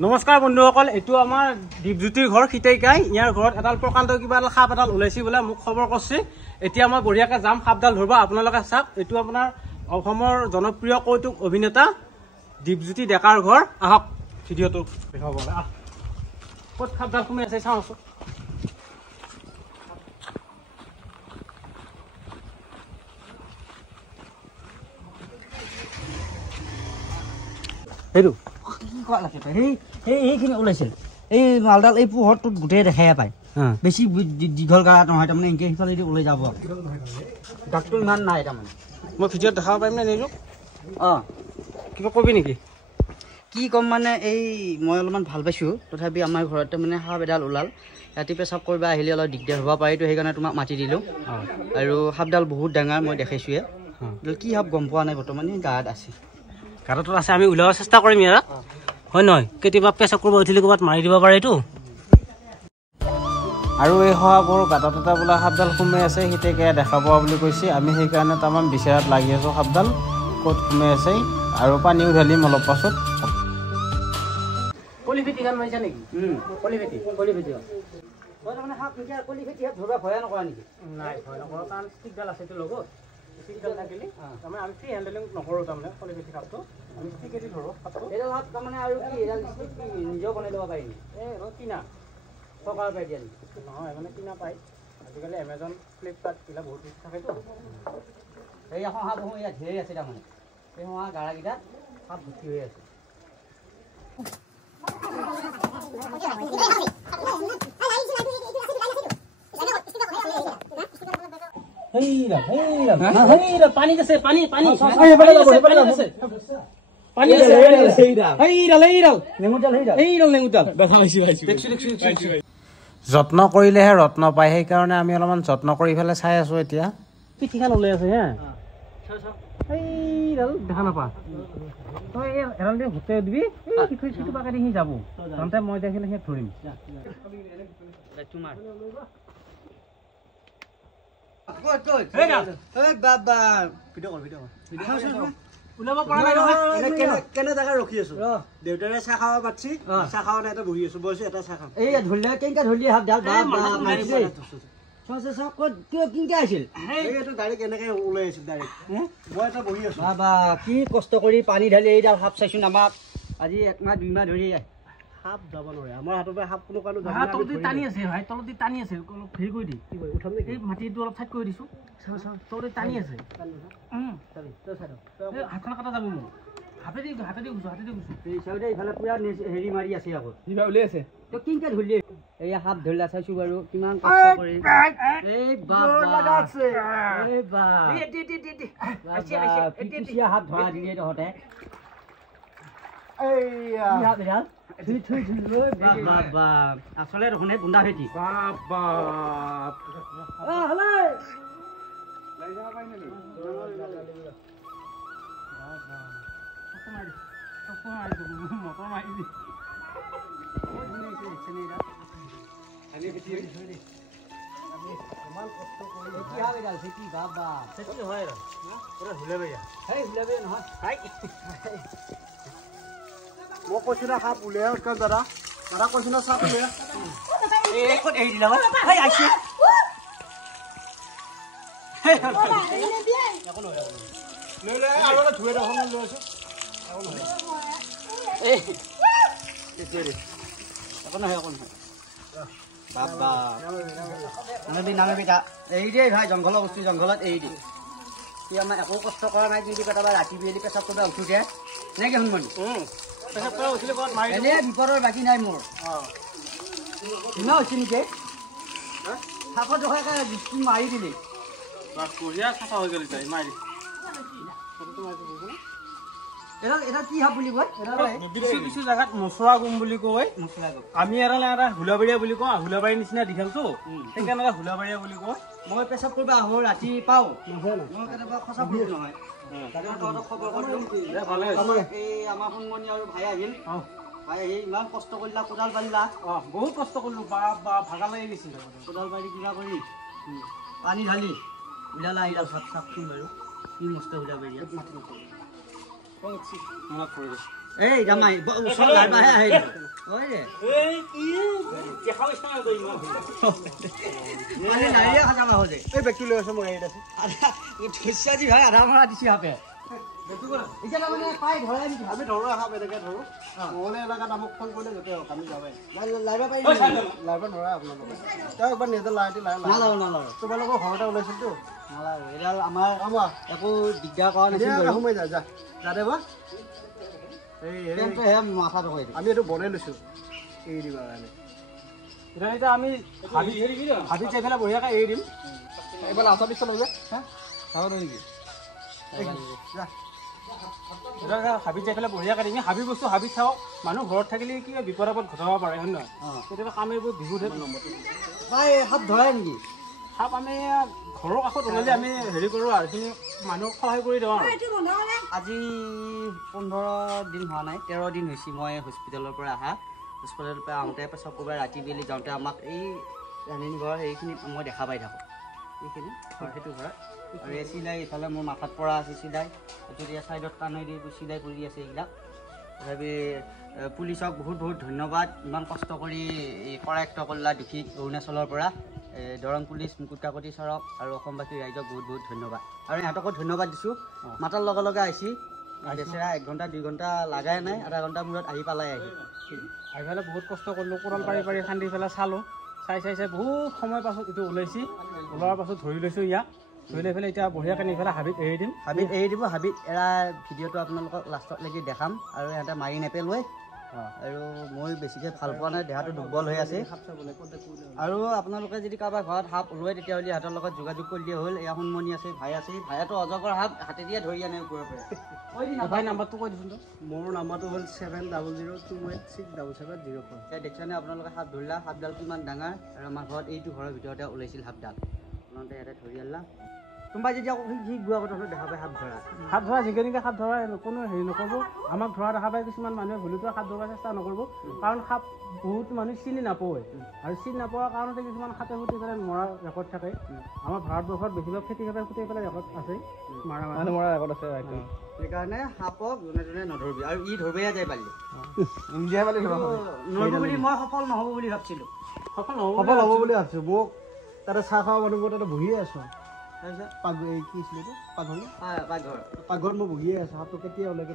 নমস্কাৰ বন্ধুসকল, এইটো আমাৰ দীপজ্যোতিৰ ঘৰ খিতেইকাই। ইয়াৰ ঘৰত এডাল প্ৰকাণ্ড কিবা এডাল সাপ এডাল ওলাইছে বোলে, মোক খবৰ কৰিছে। এতিয়া মই বঢ়িয়াকৈ যাম সাপডাল ধৰিব। আপোনালোকে চাওক, এইটো আপোনাৰ অসমৰ জনপ্ৰিয় কৌতুক অভিনেতা দীপজ্যোতি ডেকাৰ ঘৰ। আহক ভিডিঅ'টো দেখাবলৈ। ক'ত সাপডাল সোমাই আছে চাওঁচোন। সেইটো সেইখিনি ওলাইছিল। এই মালডাল এই পোহৰটোত গোটেই দেখাই পায়, বেছি দীঘল গাড়া নহয়। তাৰমানে এনেকৈ সিফালেদি ওলাই যাব। ডাক্তৰ ইমান নাই তাৰমানে। মই ভিডিঅ'ত দেখাব পাৰিম নে নিজক? কিবা কবি নেকি? কি ক'ম মানে, এই মই অলপমান ভাল পাইছোঁ। তথাপি আমাৰ ঘৰতে মানে সাপ এডাল ওলাল। ৰাতি পেচাব কৰিব আহিলে অলপ দিগদাৰ হ'ব পাৰিতো, সেইকাৰণে তোমাক মাতি দিলোঁ। আৰু সাপডাল বহুত ডাঙৰ, মই দেখাইছোঁৱে। কি সাপ গম পোৱা নাই বৰ্তমান, গাত আছে। গাঁতত আছে, আমি ওলাব চেষ্টা কৰিম ইয়াত, হয় নহয়? কেতিয়াবা পেচাব কৰিব উঠিলে ক'ৰবাত মাৰি দিব পাৰে এইটো। আৰু এই শহাবোৰ গাঁতত এটা বোলা সাপডাল সোমাই আছে, সিতেকে দেখা পোৱা বুলি কৈছে। আমি সেইকাৰণে তাৰমান বিচাৰাত লাগি আছোঁ সাপডাল ক'ত সোমাই আছে। আৰু পানীও ঢালিম অলপ পাছত। কলিফেটি গান মাৰিছা নেকি? কলিফেটি তাৰমানে সাপ কলিফেটি ধৰিব ভয় নকৰা নেকি? নাই, ভয় নকৰোঁ, কাৰণ ষ্টিকডাল আছে লগত। ষ্টিকডাল থাকিলে তাৰমানে আমি ফ্ৰী হেণ্ডেলিং নকৰোঁ। তাৰমানে কলিফেটি সাপটো আমি ষ্টিকেদি ধৰোঁ। সাপটো এইডাল সাপ তাৰমানে আৰু কি, এইডাল ষ্টিক নিজেও বনাই ল'ব পাৰি? এই কিনা টকাৰ পাই দিয়া নেকি? নহয়, মানে কিনা পায় আজিকালি। এমেজন, ফ্লিপকাৰ্ট এইবিলাক বহুত বস্তু থাকেতো। এই শহা বহু ইয়াত ধেৰ আছে তাৰমানে। এই শহা গাড়াকেইটাত সাপ ভৰ্তি হৈ আছে। পানীত আছে, পানী যত্ন কৰিলেহে ৰত্ন পায়। সেইকাৰণে আমি অলপমান যত্ন কৰি পেলাই চাই আছো। এতিয়া পিঠিখন ওলাই আছে হে, দেখা নাপা তই এডাল দি হোটেল দিবি, সিটো পাকে দি সি যাব। তহঁতে মই দেখিলে সি ধৰিম। কেনে জেগা ৰখি আছো, দেউতাৰে চাহ খাব পাতছি, চাহ খাৱা নাই বহি আছো, বহিছো এটা চাহ খাম। এই ধৰিলে কেনেকে ধৰিলি সাপ ডাল আছিল? এইটো ডাইৰেক্ট এনেকে ওলাই আছিল ডাইৰেক্ট। মই এটা বহি আছো। বাবা কি কষ্ট কৰি পানী ঢালি এইডাল সাপ চাইছো আমাক আজি 1 মাহ 2 মাহ ধৰি। সাপ যাব নোৱাৰে আমাৰ হাতৰ পৰা, সাপ কোনো কাৰণে টানি আছে ভাই, তলতে টানি আছে। অলপ হেৰি কৰি দি, উঠাম নেকি? মাটিটো অলপ চাইড কৰি দিছো, তলতে টানি আছে। হাতখন কাটা যাব মোৰ। হাতেদি গৈছো। এইফালে পুৰা হেৰি মাৰি আছে আকৌ উলিয়াই আছে। তই কেনেকে ধৰিলি? এই সাপ ধৰিলা চাইছো বাৰু, কিমান কষ্ট কৰি। সাপ ধৰা দিলে তহঁতে। আচলতে দেখোন গুণ্ডা ভেটি। মই কৈছো না সাপ উলিয়াই দাদা, দাদা কৈছো না চাপ উলিয়াই। ক'ত এৰি দিলা? ধুৱে দেখোন লৈ আছো। এৰি দিয়ে ভাই, জংঘলৰ বস্তু জংঘলত এৰি দিয়ে। সি আমাৰ একো কষ্ট কৰা নাই, কিন্তু কেতিয়াবা ৰাতি বিয়লি পেচাব কৰিব উঠোতে এনেকে শুনমনি এনে বিপদৰ বাকী নাই মোৰ। ইমান হৈছে নেকি? সাপৰ জোখাই মাৰি দিলি। চাফা হৈ গ'ল মাৰি। এটা কি সাপ বুলি কয়? কিছু জেগাত মচুৰা গুম বুলি কয়। আমি এটা হুলাবাৰীয়া বুলি কওঁ, হুলাবাৰীৰ নিচিনা দেখাইছো, সেইকাৰণে হুলাবাৰীয়া বুলি কয়। মই পেচাব কৰিব আহো, ৰাতি পাওঁ, মই কেতিয়াবা সঁচা ভুল নহয়। এই আমাৰ সোণমণি আৰু ভাই আহিল, ভাই আহি ইমান কষ্ট কৰিলা, কোদাল পাৰিলা। বহুত কষ্ট কৰিলো, ভাগা লাগি গৈছিল। কোদাল পাৰি কিবা কৰি পানী ঢালি উলালা এইডাল চাপ চাপচোন বাৰু, কি মস্ত হুলাবাৰী। এই জামাই ওচৰত আহে ঐ ৰে এই কি দেখা পাইছা না তই মই মানে নাইয়া খাজা মাহ যে এই বেগটো লৈ আছো মই গাড়ীত আছে ধুইছা যি ভাই আধা মৰা দিছি হাপে এতিয়া তাৰমানে পাই ধৰাই নেকি আমি ধৰো আহা বেলেগে ধৰো নহ'লে এলেকাত আমাক ফোন কৰিলে গোটে আমি যাওঁৱে লাইবা পাৰি লাইবা নৰা আপোনালোকে তই একবাৰ নিজে লাইটি নালাগে তোমালোকৰ ঘৰতে ওলাইছিলতো নালাগে এডাল আমাৰ একো দিগদাৰ কৰা নাছিল সোমাই যা যাতে বা এই মাথাটো কৈ আমি এইটো বনাই লৈছো এৰি দিবৰ কাৰণে এতিয়া আমি হাবি চাই পেলাই বঢ়িয়াকৈ এৰি দিম এইবাৰ আচাৰ পিছত লওঁ যে চাব নেকি হাবিত যাই পেলাই বঢ়িয়াকৈ দিম হাবি বস্তু হাবিত চাওক মানুহ ঘৰত থাকিলে কি বিপদ আপদ ঘটাব পাৰে হয় নহয় কেতিয়াবা কাম এইবোৰ বিহুতহে হাত ধৰাই নেকি সাপ আমি ঘৰৰ কাষত ওলালে আমি হেৰি কৰোঁ আৰু এইখিনি মানুহক সহায় কৰি দিওঁ আৰু আজি 15 দিন হোৱা নাই 13 দিন হৈছে মই হস্পিটেলৰ পৰা অহা হস্পিটেলৰ পৰা আহোঁতে পেচাব কৰিব ৰাতি বেলি যাওঁতে আমাক এই ৰান্ধনি ঘৰ এইখিনি মই দেখা পাই থাকোঁ এইখিনি সেইটো ঘৰত আৰু এই চিলাই ইফালে মোৰ মাথাত পৰা আছে চিলাই এতিয়া ছাইডত কাণেদি চিলাই কৰি আছে এইবিলাক তথাপি পুলিচক বহুত বহুত ধন্যবাদ ইমান কষ্ট কৰি কৰায়ত্ব কৰিলা দুখী অৰুণাচলৰ পৰা দৰং পুলিচ মুকুট কাকতি ছাৰক আৰু অসমবাসী ৰাইজক বহুত বহুত ধন্যবাদ আৰু ইহঁতকো ধন্যবাদ দিছোঁ মাতাৰ লগে লগে আহিছি বেচেৰা 1 ঘণ্টা 2 ঘণ্টা লাগাই নাই আধা ঘণ্টা মূৰত আহি পেলাই আহি পেলাই বহুত কষ্ট কৰিলোঁ কোৰাল পাৰি পাৰি খান্দি পেলাই চালোঁ চাই বহুত সময় পাছত এইটো ওলাইছি ওলোৱাৰ পাছত ধৰি লৈছোঁ ইয়াক ধৰি লৈ পেলাই এতিয়া বঢ়িয়াকৈ নি পেলাই হাবিত এৰি দিম হাবিত এৰা ভিডিঅ'টো আপোনালোকক লাষ্টলৈকে দেখাম আৰু ইহঁতে মাৰি নেপেলোৱে আৰু মই বেছিকৈ ভাল পোৱা নাই দেহাটো দুৰ্বল হৈ আছে আৰু আপোনালোকে যদি কাৰোবাৰ ঘৰত সাপ ওলোৱাই তেতিয়াহ'লে সিহঁতৰ লগত যোগাযোগ কৰি দিয়া হ'ল এয়া সোণমণি আছে ভাইয়াটো অজগৰ সাপ হাতে দিয়ে ধৰি আনে ওপৰৰ পৰা ভাই নাম্বাৰটো কৈ দিছোন মোৰ নাম্বাৰটো হ'ল 7002867704 দেখিছেনে আপোনালোকে সাপ ধৰিলা সাপডাল কিমান ডাঙৰ আৰু আমাৰ ঘৰত এইটো ঘৰৰ ভিতৰতে ওলাইছিল সাপডাল আপোনালোকে ইয়াতে ধৰি আনিলা কোনোবাই যদি আকৌ সি গোৱা কথাটো দেখা পায় সাপ ধৰা যিকেনেকৈ সাপ ধৰা কোনো হেৰি নকৰিব আমাক ধৰা দেখা পায় কিছুমান মানুহে ভুলতো সাপ ধৰাৰ চেষ্টা নকৰিব কাৰণ সাপ বহুত মানুহ চিনি নাপায় আৰু চিনি নাপোৱাৰ কাৰণতে কিছুমান সাপে ফুটি পেলাই মৰা ৰেকৰ্ড থাকে আমাৰ ভাৰতবৰ্ষত বেছিভাগ খেতি খাপে ফুটি পেলাই ৰেকৰ্ড আছে মৰা ৰেকৰ্ড আছে সেইকাৰণে সাপক যোনে যোনে নধৰিবি আৰু ই ধৰিবহে যায় পাৰিলে নধৰিব বুলি মই সফল নহ'ব বুলি ভাবিছিলোঁ সফল হ'ব বুলি ভাবিছোঁ মোক তাতে চাহ খোৱা মানুহবোৰ তাতে বহিয়ে আছোঁ পাকঘৰত মই বহিয়ে আছোঁ সাপটো কেতিয়া ওলাই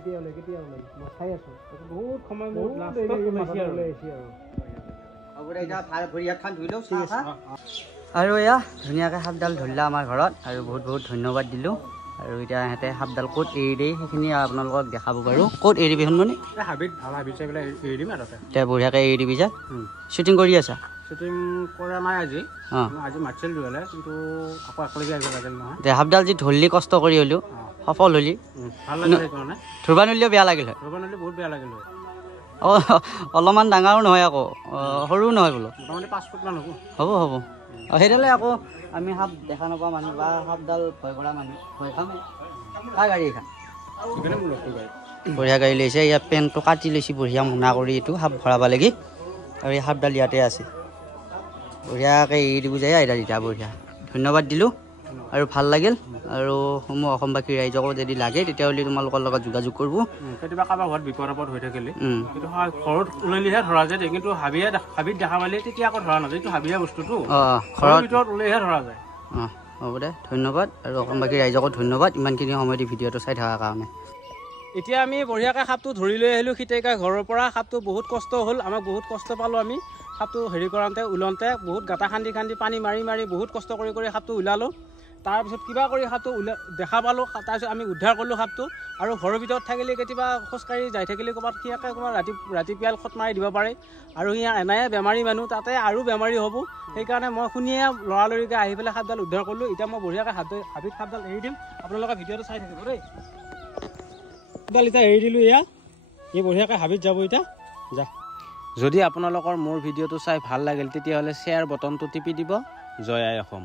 মই চাই আছোঁ বহুত সময় আৰু এয়া ধুনীয়াকৈ সাপডাল ধৰিলা আমাৰ ঘৰত আৰু বহুত বহুত ধন্যবাদ দিলোঁ আৰু এতিয়া সিহঁতে সাপডাল ক'ত এৰি দিয়ে সেইখিনি আপোনালোকক দেখাব পাৰোঁ ক'ত এৰি দিবি শুনমনি হাবিত চাই পেলাই এৰি দিম আৰু এতিয়া বঢ়িয়াকৈ এৰি দিবি যা শ্বুটিং কৰি আছা শ্বুটিং কৰা নাই আজি মাতিছিল দুয়ালে কিন্তু আকৌ একেলগে আহিব লাগিল নহয় হাপডাল যি ধৰিলি কষ্ট কৰি হ'লেও সফল হ'লি ভাল লাগিল সেইকাৰণে ধৰিব নোৱাৰিলেও বেয়া লাগিল হয় বহুত বেয়া লাগিল হয় অলপমান ডাঙৰো নহয় আকৌ সৰুও নহয় বোলো মোটামুটি 5 ফুটমান হ'ব সেইডালে আকৌ আমি সাপ দেখা নোপোৱা মানুহ বা সাপডাল ভয় কৰা মানুহ ভয় খাম কাৰ গাড়ী এখন বঢ়িয়া গাড়ী লৈছে ইয়াত পেণ্টটো কাটি লৈছে বঢ়িয়া মোনা কৰি এইটো সাপ ভৰাব লাগি আৰু এই সাপডাল ইয়াতে আছে বঢ়িয়াকৈ এৰি দিব যায় এডাল এতিয়া বঢ়িয়া ধন্যবাদ দিলোঁ আৰু ভাল লাগিল আৰু সমূহ অসমবাসী ৰাইজকো যদি লাগে তেতিয়াহ'লে তোমালোকৰ লগত যোগাযোগ কৰিব কেতিয়াবা কাৰোবাৰ ঘৰত বিপদ আপদ হৈ থাকিলে কিন্তু ঘৰত ওলালিহে ধৰা যায় কিন্তু হাবিত দেখা পালে তেতিয়া আকৌ ধৰা নাযায় এইটো হাবিয়া বস্তুটো ঘৰৰ ভিতৰত ওলাইহে ধৰা যায় হ'ব দে ধন্যবাদ আৰু অসমবাসী ৰাইজকো ধন্যবাদ ইমানখিনি সময় দি ভিডিঅ'টো চাই থকাৰ কাৰণে এতিয়া আমি বঢ়িয়াকৈ সাপটো ধৰি লৈ আহিলোঁ খিতেইকা ঘৰৰ পৰা সাপটো বহুত কষ্ট হ'ল আমাক বহুত কষ্ট পালোঁ আমি সাপটো হেৰি কৰাওঁতে ওলাওঁতে বহুত গাঁটা খান্দি পানী মাৰি বহুত কষ্ট কৰি সাপটো ওলালোঁ তাৰপিছত কিবা কৰি সাপটো দেখা পালোঁ তাৰপিছত আমি উদ্ধাৰ কৰিলোঁ সাপটো আৰু ঘৰৰ ভিতৰত থাকিলে কেতিয়াবা খোজকাঢ়ি যাই থাকিলে ক'ৰবাত সিয়াকে ক'ৰবাত ৰাতি পিয়াল খত মাৰি দিব পাৰে আৰু সিয়া এনায়ে বেমাৰী মানুহ তাতে আৰু বেমাৰী হ'ব সেইকাৰণে মই শুনিয়ে লৰালৰিকৈ আহি পেলাই সাপডাল উদ্ধাৰ কৰিলোঁ এতিয়া মই বঢ়িয়াকৈ হাবিত সাপডাল এৰি দিম আপোনালোকে ভিডিঅ'টো চাই থাকিব দেই সাপডাল এতিয়া এৰি দিলোঁ এয়া এই বঢ়িয়াকৈ হাবিত যাব এতিয়া যা যদি আপোনালোকৰ মোৰ ভিডিঅ'টো চাই ভাল লাগিল তেতিয়াহ'লে শ্বেয়াৰ বটনটো টিপি দিব জয় আই অসম